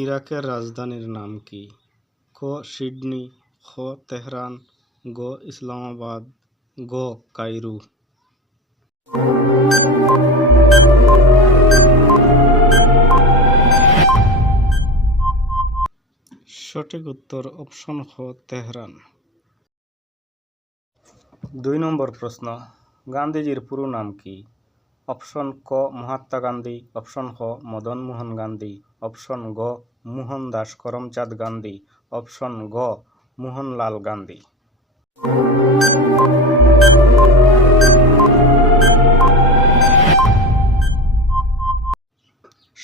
ইরাকের রাজধানীর নাম কি? ক. সিডনি, খ. তেহরান, গ. ইসলামাবাদ, গ. কায়রো। সঠিক উত্তর অপশন খ. তেহরান। 2 নম্বর প্রশ্ন, গান্ধীজির পুরো নাম কি? অপশন ক. মহাত্মা গান্ধী, অপশন খ. মদন মোহন গান্ধী, অপশন গ. মোহনদাস করমচাঁদ গান্ধী, অপশন গ. মোহনলাল গান্ধী।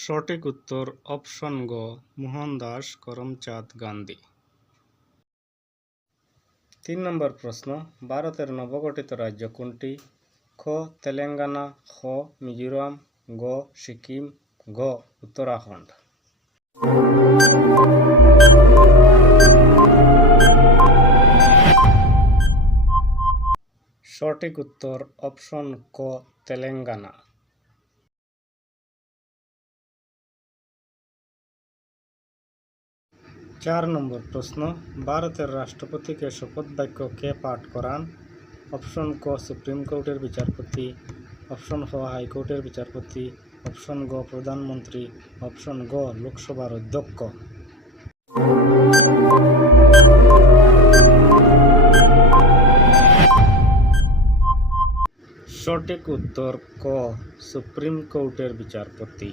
সঠিক উত্তর অপশন গ. মোহনদাস করমচাঁদ গান্ধী। 3 নম্বর প্রশ্ন, ভারতের নবগঠিত রাজ্য কোনটি? খ. তেলেঙ্গানা, খ. মিজোরাম, গ. সিকিম, ঘ. উত্তরাখণ্ড। সঠিক উত্তর অপশন ক. তেলেঙ্গানা। 4 নম্বর প্রশ্ন, ভারতের রাষ্ট্রপতিকে শপথ বাক্য কে পাঠ করান? অপশন ক. সুপ্রিম কোর্টের বিচারপতি, অপশন খ. হাইকোর্টের বিচারপতি, অপশন গ. প্রধানমন্ত্রী, অপশন গ. লোকসভার অধ্যক্ষ। সঠিক উত্তর ক. সুপ্রিম কোর্টের বিচারপতি।